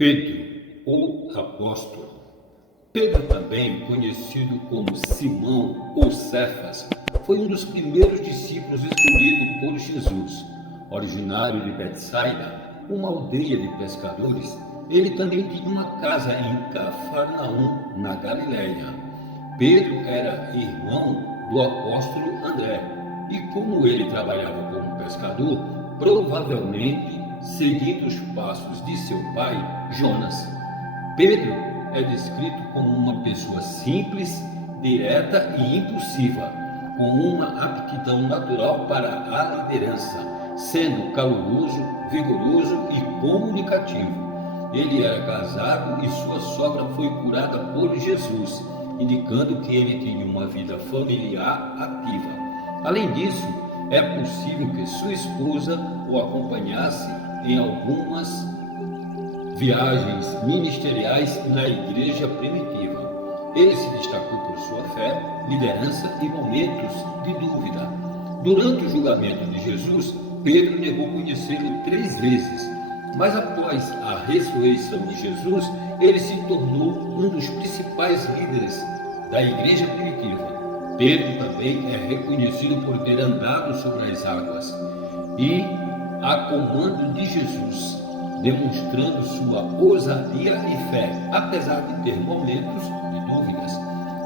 Pedro, o apóstolo. Pedro, também conhecido como Simão ou Cefas, foi um dos primeiros discípulos escolhidos por Jesus. Originário de Betsaida, uma aldeia de pescadores, ele também tinha uma casa em Cafarnaum, na Galileia. Pedro era irmão do apóstolo André, e como ele trabalhava como pescador, provavelmente seguindo os passos de seu pai, Jonas. Pedro é descrito como uma pessoa simples, direta e impulsiva, com uma aptidão natural para a liderança, sendo caloroso, vigoroso e comunicativo. Ele era casado e sua sogra foi curada por Jesus, indicando que ele tinha uma vida familiar ativa. Além disso, é possível que sua esposa o acompanhasse em algumas viagens ministeriais na igreja primitiva. Ele se destacou por sua fé, liderança e momentos de dúvida. Durante o julgamento de Jesus, Pedro negou conhecê-lo 3 vezes, mas após a ressurreição de Jesus, ele se tornou um dos principais líderes da igreja primitiva. Pedro também é reconhecido por ter andado sobre as águas e a comando de Jesus, demonstrando sua ousadia e fé, apesar de ter momentos de dúvidas.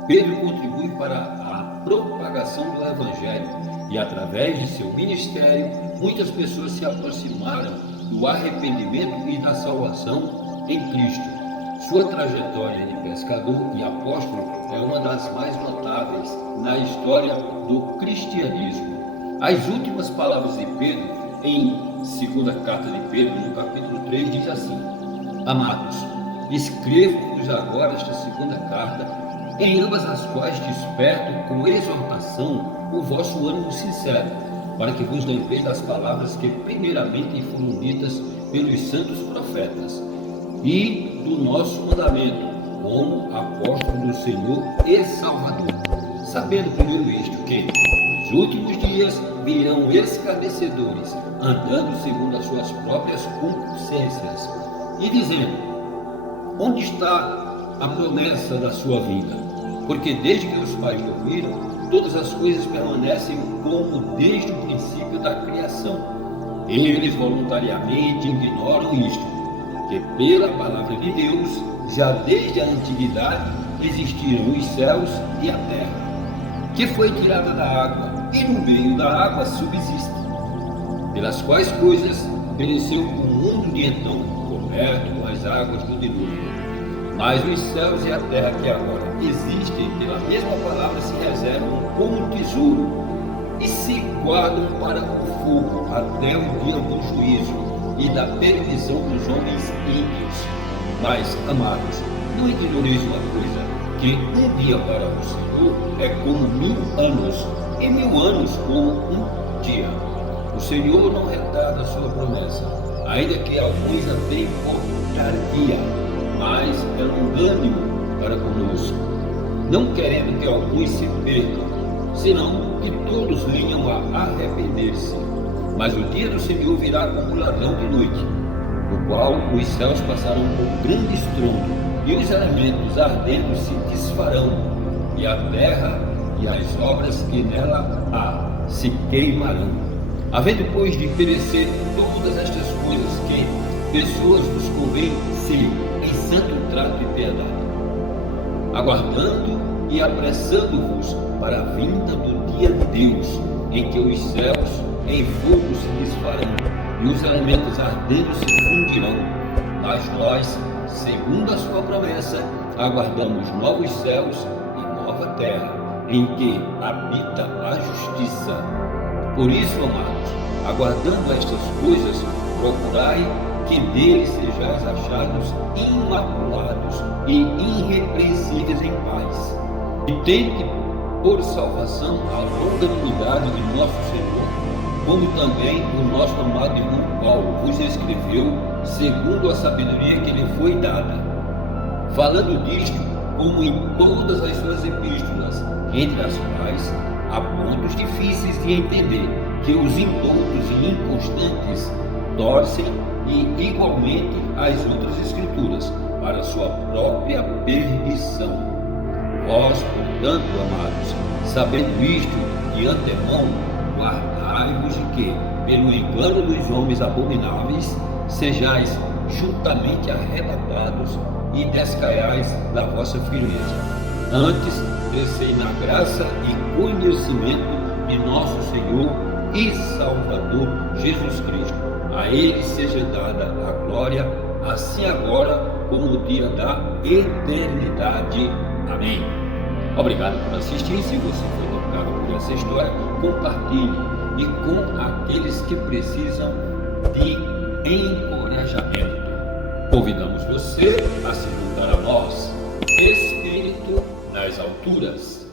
Pedro contribui para a propagação do Evangelho e, através de seu ministério, muitas pessoas se aproximaram do arrependimento e da salvação em Cristo. Sua trajetória de pescador e apóstolo é uma das mais notáveis na história do cristianismo. As últimas palavras de Pedro em segunda carta de Pedro, no capítulo 3, diz assim: Amados, escrevo-vos agora esta segunda carta, em ambas as quais desperto com exortação o vosso ânimo sincero, para que vos lembrei das palavras que primeiramente foram ditas pelos santos profetas, e do nosso mandamento, como apóstolo do Senhor e Salvador. Sabendo primeiro isto, que nos últimos dias virão escarnecedores, andando segundo as suas próprias concupiscências, e dizendo: onde está a promessa da sua vinda? Porque desde que os pais dormiram, todas as coisas permanecem como desde o princípio da criação. Eles voluntariamente ignoram isto, que pela palavra de Deus, já desde a antiguidade, existiram os céus e a terra, que foi tirada da água, e no meio da água subsiste, pelas quais coisas pereceu o mundo de então, coberto com as águas do dilúvio. Mas os céus e a terra que agora existem, pela mesma palavra, se reservam como tesouro e se guardam para o fogo, até o dia do juízo e da perdição dos homens ímpios. Mas, amados, não ignoreis uma coisa, que um dia para o Senhor é como 1000 anos, e 1000 anos como um dia. O Senhor não retarda a sua promessa, ainda que alguns a tenham por tardia, mas é longânimo para conosco, não querendo que alguns se percam, senão que todos venham a arrepender-se. Mas o dia do Senhor virá como ladrão de noite, no qual os céus passarão com grande estrondo, e os elementos ardendo se desfarão, e a terra e as obras que nela há se queimarão. Havendo, pois, de perecer todas estas coisas, que pessoas vos convém ser em santo trato e piedade, aguardando e apressando-vos para a vinda do dia de Deus, em que os céus em fogo se desfarão, e os elementos ardendo se fundirão. Mas nós, segundo a sua promessa, aguardamos novos céus e nova terra, em que habita a justiça. Por isso, amados, aguardando estas coisas, procurai que neles sejais achados imaculados e irrepreensíveis em paz. E tende por salvação a longanimidade de nosso Senhor, como também o nosso amado irmão Paulo vos escreveu, segundo a sabedoria que lhe foi dada, falando disto, como em todas as suas epístolas, entre as quais há pontos difíceis de entender, que os indoutos e inconstantes torcem e igualmente as outras escrituras, para sua própria perdição. Vós, portanto, amados, sabendo isto de antemão, guardai-vos de que, pelo engano dos homens abomináveis, sejais juntamente arrebatados e descaiais da vossa firmeza. Antes, crescei na graça e conhecimento de nosso Senhor e Salvador Jesus Cristo. A Ele seja dada a glória, assim agora como no dia da eternidade. Amém. Obrigado por assistir. Se você foi tocado por essa história, compartilhe e com aqueles que precisam de encorajamento. Convidamos você a se juntar a nós, Espírito nas alturas.